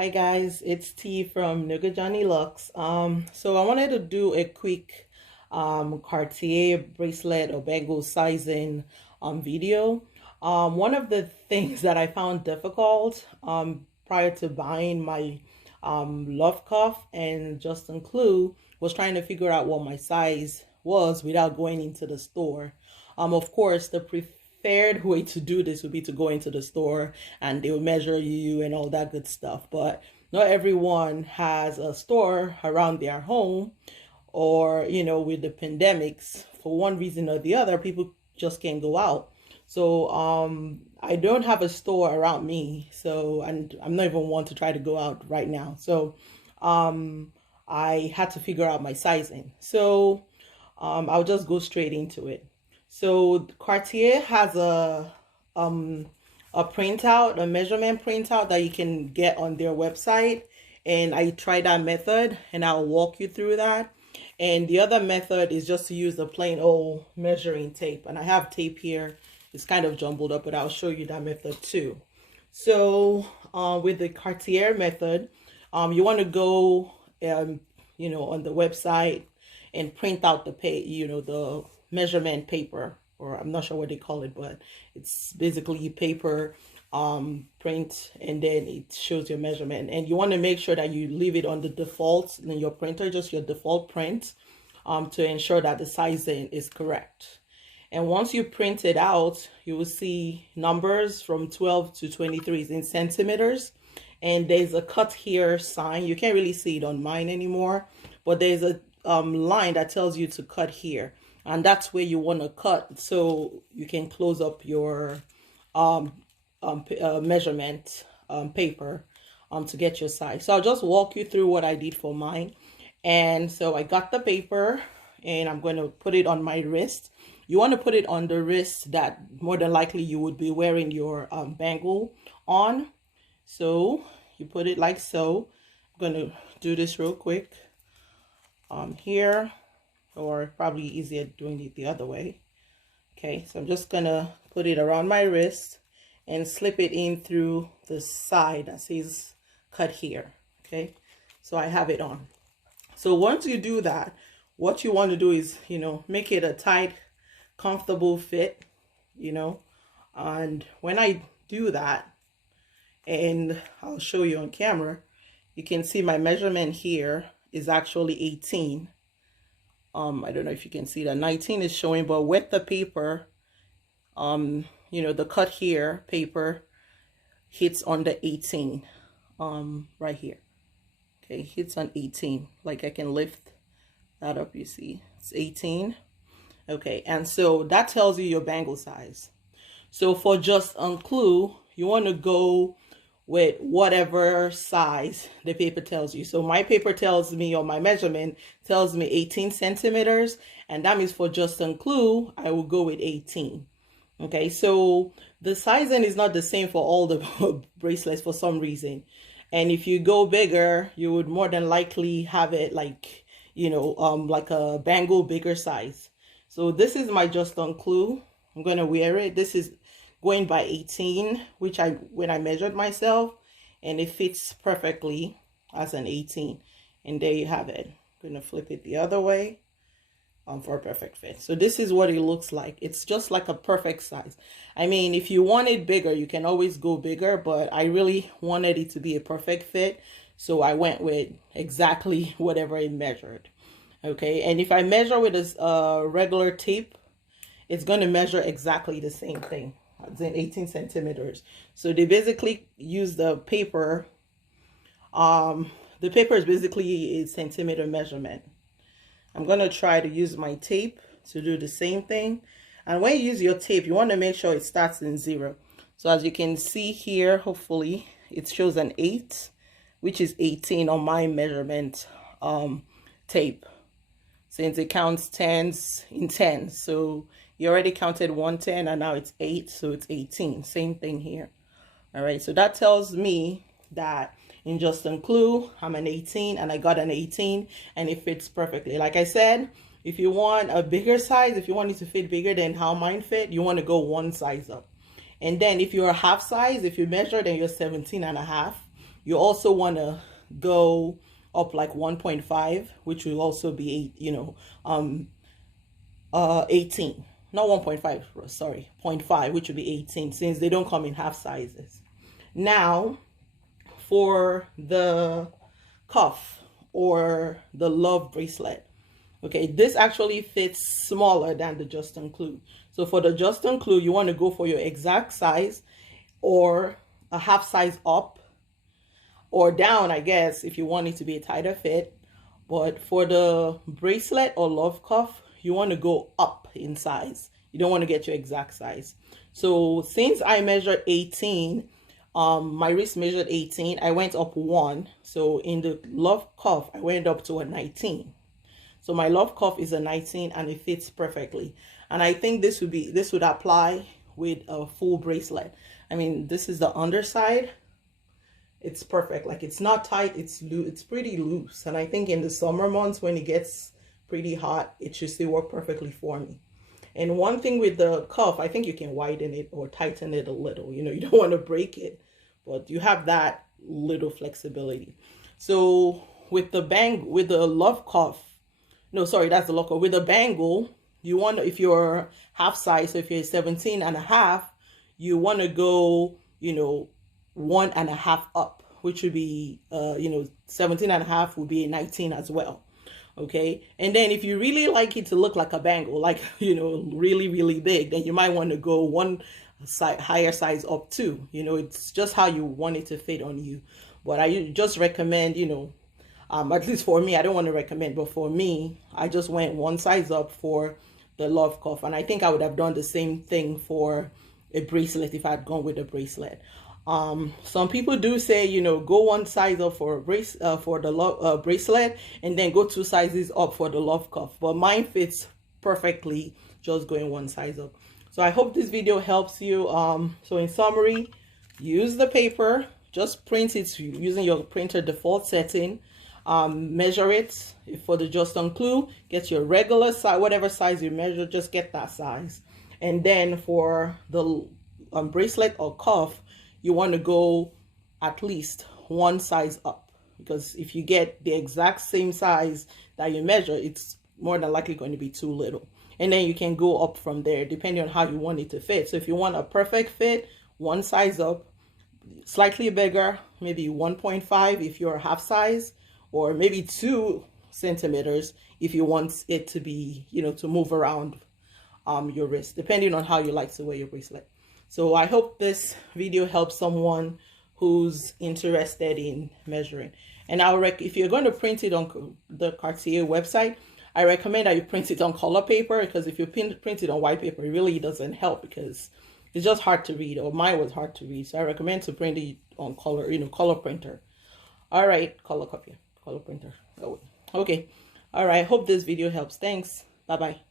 Hi guys, it's T from Nugget Johnny Lux. So I wanted to do a quick Cartier bracelet or bangle sizing video. One of the things that I found difficult prior to buying my love cuff and Justin Clue was trying to figure out what my size was without going into the store. Of course, the preferred way to do this would be to go into the store and they will measure you and all that good stuff. But not everyone has a store around their home, or with the pandemics, for one reason or the other, people just can't go out. So I don't have a store around me, so and I'm not even one to try to go out right now. So I had to figure out my sizing. So I'll just go straight into it. So Cartier has a printout, a measurement printout that you can get on their website, and I tried that method and I'll walk you through that. And the other method is just to use the plain old measuring tape, and I have tape here. It's kind of jumbled up, but I'll show you that method too. So with the Cartier method, you want to go on the website and print out the the measurement paper, or I'm not sure what they call it, but it's basically paper print, and then it shows your measurement. And you want to make sure that you leave it on the default in your printer, just your default print, to ensure that the sizing is correct. And once you print it out, you will see numbers from 12 to 23 in centimeters. And there's a cut here sign. You can't really see it on mine anymore, but there's a line that tells you to cut here. And that's where you want to cut, so you can close up your measurement paper to get your size. So I'll just walk you through what I did for mine. And so I got the paper and I'm going to put it on my wrist. You want to put it on the wrist that more than likely you would be wearing your bangle on. So you put it like so. I'm going to do this real quick here, or probably easier doing it the other way. Okay, so I'm just gonna put it around my wrist and slip it in through the side that says cut here. Okay, so I have it on. So once you do that, what you want to do is make it a tight, comfortable fit, and when I do that, and I'll show you on camera, you can see my measurement here is actually 18. I don't know if you can see that 19 is showing, but with the paper, the cut here paper hits on the 18, right here. Okay, hits on 18. Like I can lift that up, you see, it's 18. Okay, and so that tells you your bangle size. So for just clue, you want to go with whatever size the paper tells you. So my paper tells me, or my measurement tells me 18 centimeters, and that means for just clue, I will go with 18. Okay, so the sizing is not the same for all the bracelets for some reason. And if you go bigger, you would more than likely have it like, like a bangle bigger size. So this is my just clue. I'm gonna wear it. This is going by 18, which when I measured myself, and it fits perfectly as an 18. And there you have it. I'm gonna flip it the other way for a perfect fit. So this is what it looks like. It's just like a perfect size. I mean, if you want it bigger, you can always go bigger, but I really wanted it to be a perfect fit, so I went with exactly whatever it measured. Okay, and if I measure with a regular tape, it's going to measure exactly the same thing. It's in 18 centimeters. So they basically use the paper. The paper is basically a centimeter measurement. I'm going to try to use my tape to do the same thing. And when you use your tape, you want to make sure it starts in 0. So as you can see here, hopefully it shows an 8, which is 18 on my measurement tape, since it counts tens in 10. So you already counted 110 and now it's 8, so it's 18. Same thing here. All right, so that tells me that in just clue, I'm an 18, and I got an 18, and it fits perfectly. Like I said, if you want a bigger size, if you want it to fit bigger than how mine fit, you want to go one size up. And then if you're a half size, if you measured and you're 17 and a half, You also want to go up like 1.5, which will also be 18, not 1.5, sorry, 0.5, which would be 18, since they don't come in half sizes. Now for the cuff or the love bracelet, okay, this actually fits smaller than the just clou. So for the just clou, you want to go for your exact size or a half size up or down, I guess, if you want it to be a tighter fit. But for the bracelet or love cuff, you want to go up in size. You don't want to get your exact size. So since I measured 18, my wrist measured 18, I went up 1. So in the love cuff, I went up to a 19. So my love cuff is a 19 and it fits perfectly. And I think this would apply with a full bracelet. I mean, this is the underside. It's perfect. Like, it's not tight, it's pretty loose. And I think in the summer months when it gets pretty hot, it should still work perfectly for me. And one thing with the cuff, I think you can widen it or tighten it a little. You know, you don't want to break it, but you have that little flexibility. So with the love cuff, no, sorry, that's the love cuff. With the bangle, you want to, if you're half size, so if you're 17.5, you want to go, 1.5 up, which would be 17.5 would be a 19 as well. Okay, and then if you really like it to look like a bangle, like really, really big, then you might want to go one higher size up too. It's just how you want it to fit on you. But I just recommend, at least for me, I don't want to recommend, but for me, I just went one size up for the love cuff, and I think I would have done the same thing for a bracelet if I had gone with a bracelet. Some people do say, go one size up for a for the bracelet, and then go 2 sizes up for the love cuff. But mine fits perfectly just going one size up. So I hope this video helps you. So in summary, use the paper, just print it using your printer default setting. Measure it for the just clou. Get your regular size, whatever size you measure, just get that size. And then for the bracelet or cuff, you want to go at least one size up, because if you get the exact same size that you measure, it's more than likely going to be too little. And then you can go up from there depending on how you want it to fit. So if you want a perfect fit, one size up, slightly bigger, maybe 1.5 if you're half size, or maybe 2 centimeters if you want it to be, to move around your wrist, depending on how you like to wear your bracelet. So I hope this video helps someone who's interested in measuring. And if you're going to print it on the Cartier website, I recommend that you print it on color paper, because if you print it on white paper, it really doesn't help because it's just hard to read, or mine was hard to read. So I recommend to print it on color, color printer. All right, color printer. Oh, okay. All right, hope this video helps. Thanks. Bye-bye.